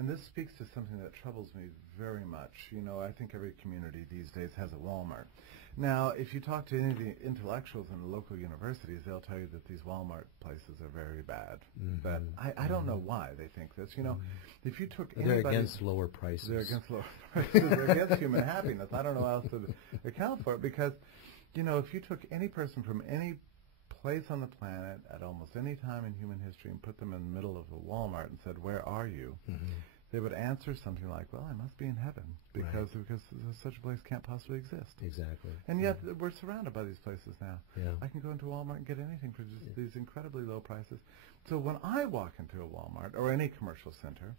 And this speaks to something that troubles me very much. You know, I think every community these days has a Walmart. Now, if you talk to any of the intellectuals in the local universities, they'll tell you that these Walmart places are very bad. But I don't know why they think this. You know, if you took they're against lower prices. They're against lower prices. They're against human happiness. I don't know how else to account for it because, you know, if you took any person from any place on the planet at almost any time in human history and put them in the middle of a Walmart and said, "Where are you?" They would answer something like, "Well, I must be in heaven because such a place can't possibly exist." Exactly. And yet we're surrounded by these places now. Yeah. I can go into Walmart and get anything for just these incredibly low prices. So when I walk into a Walmart or any commercial center,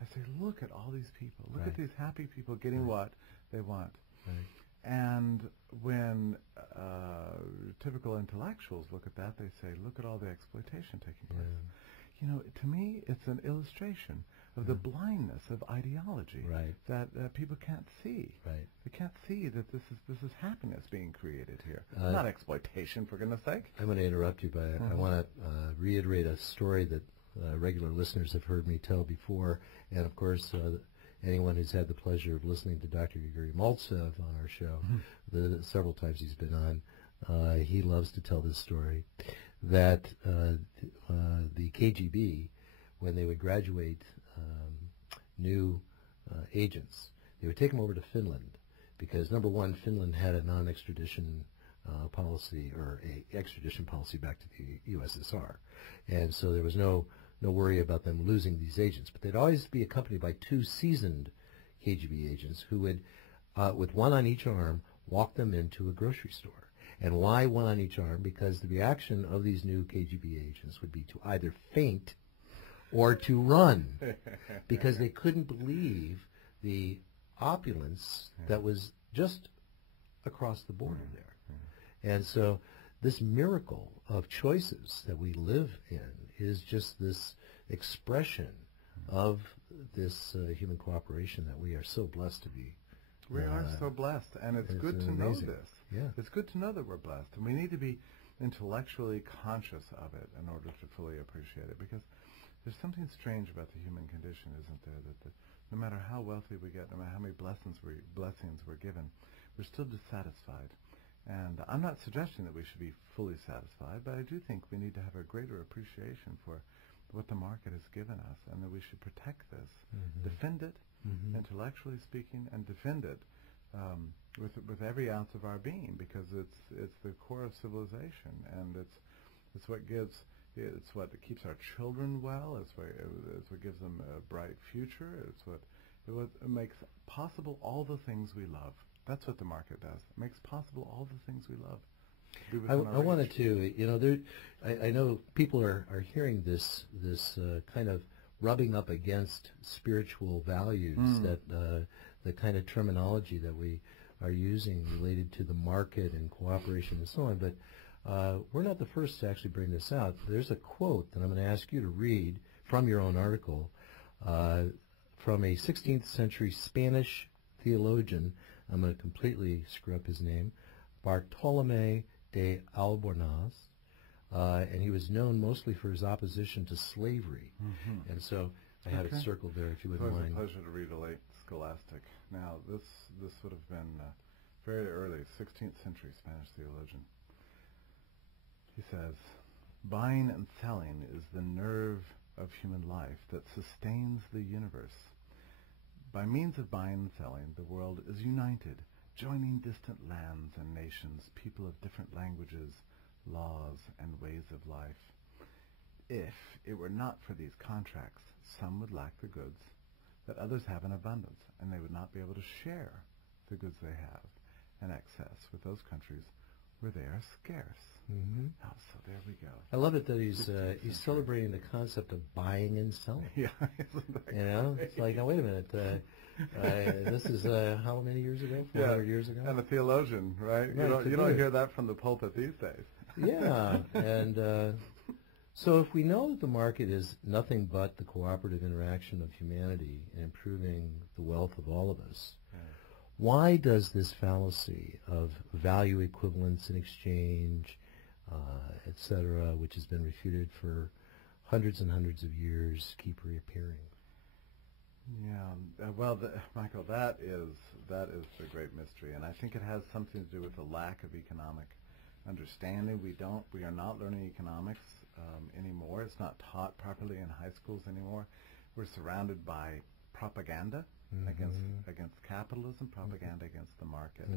I say, "Look at all these people. Look at these happy people getting what they want." And when typical intellectuals look at that, they say, "Look at all the exploitation taking place." You know, to me, it's an illustration of the blindness of ideology that people can't see. They can't see that this is happiness being created here, not exploitation, for goodness sake. I'm going to interrupt you, but I want to reiterate a story that regular listeners have heard me tell before, and of course, anyone who's had the pleasure of listening to Dr. Yuri Maltsev on our show, the several times he's been on, he loves to tell this story, that the KGB, when they would graduate new agents, they would take them over to Finland, because number one, Finland had a non-extradition policy, or a extradition policy back to the USSR, and so there was no worry about them losing these agents. But they'd always be accompanied by two seasoned KGB agents who would, with one on each arm, walk them into a grocery store. And why one on each arm? Because the reaction of these new KGB agents would be to either faint or to run, because they couldn't believe the opulence that was just across the border there. And so this miracle of choices that we live in is just this expression of this human cooperation that we are so blessed to be. We are so blessed, and it's good to know this. It's good to know that we're blessed, and we need to be intellectually conscious of it in order to fully appreciate it, because there's something strange about the human condition, isn't there, that no matter how wealthy we get, no matter how many blessings we're given, we're still dissatisfied. And I'm not suggesting that we should be fully satisfied, but I do think we need to have a greater appreciation for what the market has given us, and that we should protect this, defend it, intellectually speaking, and defend it with every ounce of our being, because it's the core of civilization, and it's what keeps our children well. It's what gives them a bright future. It's what makes possible all the things we love. That's what the market does. It makes possible all the things we love. I wanted to, you know, I know people are hearing this kind of rubbing up against spiritual values, that the kind of terminology that we are using related to the market and cooperation and so on. But we're not the first to actually bring this out. There's a quote that I'm going to ask you to read from your own article, from a 16th century Spanish theologian. I'm going to completely screw up his name, Bartolomé de Albornoz, and he was known mostly for his opposition to slavery. And so I have it circled there, if you wouldn't mind. It's always a pleasure to read a late scholastic. Now, this would have been very early, 16th century Spanish theologian. He says, "Buying and selling is the nerve of human life that sustains the universe. By means of buying and selling, the world is united, joining distant lands and nations, people of different languages, laws, and ways of life. If it were not for these contracts, some would lack the goods that others have in abundance, and they would not be able to share the goods they have in excess with those countries where they are scarce." Oh, so there we go. I love it that he's celebrating the concept of buying and selling. Yeah, you know, it's like, now wait a minute, this is how many years ago? 400 years ago. And a theologian, right? You don't hear that from the pulpit these days. Yeah, and so if we know that the market is nothing but the cooperative interaction of humanity in improving the wealth of all of us, why does this fallacy of value equivalence in exchange, etc., which has been refuted for hundreds and hundreds of years, keep reappearing? Michael, that is the great mystery, and I think it has something to do with the lack of economic understanding. We are not learning economics anymore. It's not taught properly in high schools anymore. We're surrounded by propaganda against capitalism, propaganda against the market,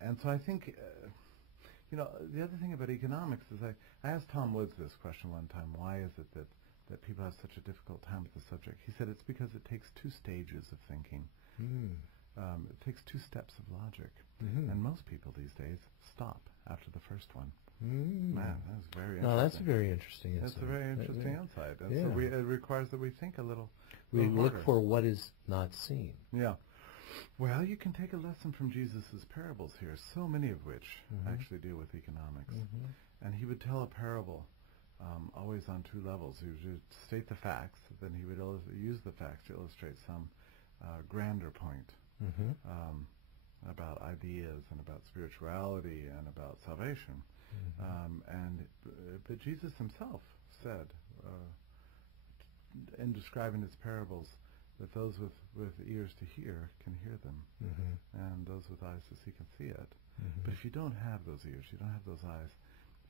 and so I think. The other thing about economics is I asked Tom Woods this question one time, why is it that people have such a difficult time with the subject? He said it's because it takes 2 stages of thinking. It takes 2 steps of logic. And most people these days stop after the first one. Man, that was very interesting. No, that's a very interesting insight. That's a very interesting insight. And so it requires that we think a little look for what is not seen. Yeah. Well, you can take a lesson from Jesus' parables here, so many of which actually deal with economics. And he would tell a parable always on 2 levels. He would state the facts, then he would use the facts to illustrate some grander point about ideas and about spirituality and about salvation. But Jesus himself said, in describing his parables, that those with ears to hear can hear them, and those with eyes to see can see it. But if you don't have those ears, you don't have those eyes,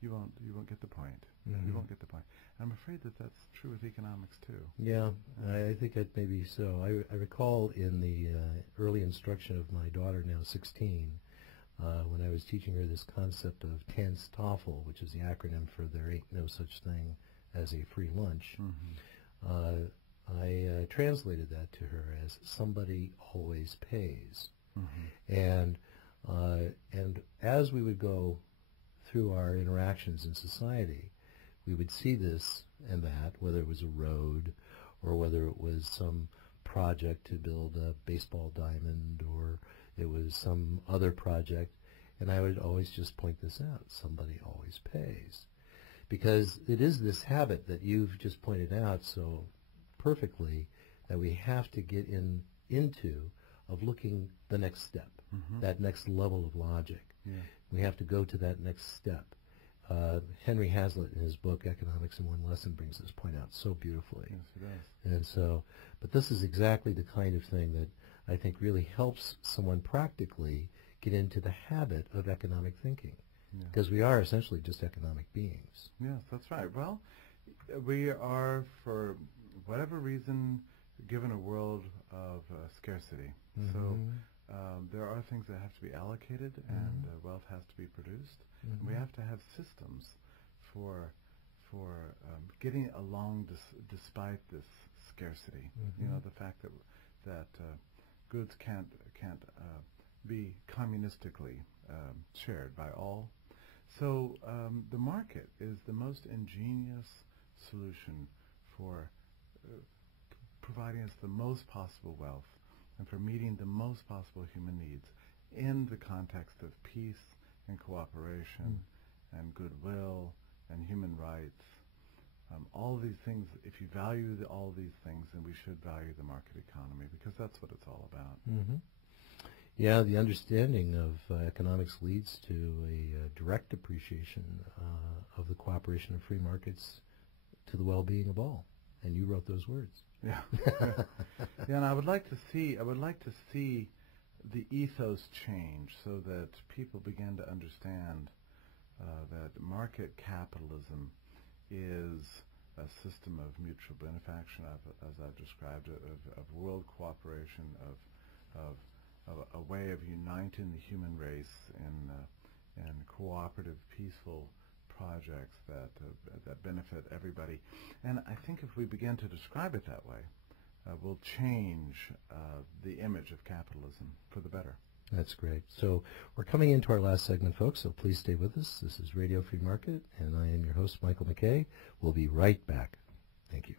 you won't get the point. You won't get the point. I'm afraid that that's true with economics too. Yeah, I think that may be so. I recall in the early instruction of my daughter, now 16, when I was teaching her this concept of TANS TOEFL, which is the acronym for There Ain't No Such Thing as a Free Lunch. I translated that to her as somebody always pays. And as we would go through our interactions in society, we would see this and that, whether it was a road or whether it was some project to build a baseball diamond or it was some other project, and I would always just point this out, somebody always pays. Because it is this habit that you've just pointed out so perfectly that we have to get into of looking the next step, that next level of logic. We have to go to that next step. Henry Hazlitt, in his book Economics in One Lesson, brings this point out so beautifully. Yes, he does. And so, but this is exactly the kind of thing that I think really helps someone practically get into the habit of economic thinking, because we are essentially just economic beings. Yes, that's right. Well, we are, for whatever reason, given a world of scarcity. So there are things that have to be allocated, and wealth has to be produced. And we have to have systems for getting along despite this scarcity. The fact that goods can't be communistically shared by all. So the market is the most ingenious solution for providing us the most possible wealth and for meeting the most possible human needs in the context of peace and cooperation and goodwill and human rights. All of these things, if you value all these things, then we should value the market economy, because that's what it's all about. Yeah, the understanding of economics leads to a direct appreciation of the cooperation of free markets to the well-being of all. And you wrote those words. Yeah. And I would like to see the ethos change so that people begin to understand that market capitalism is a system of mutual benefaction, as I've described it, of world cooperation, of a way of uniting the human race in cooperative, peaceful projects that benefit everybody. And I think if we begin to describe it that way, we'll change the image of capitalism for the better. That's great. So we're coming into our last segment, folks, so please stay with us. This is Radio Free Market, and I am your host, Michael McKay. We'll be right back. Thank you.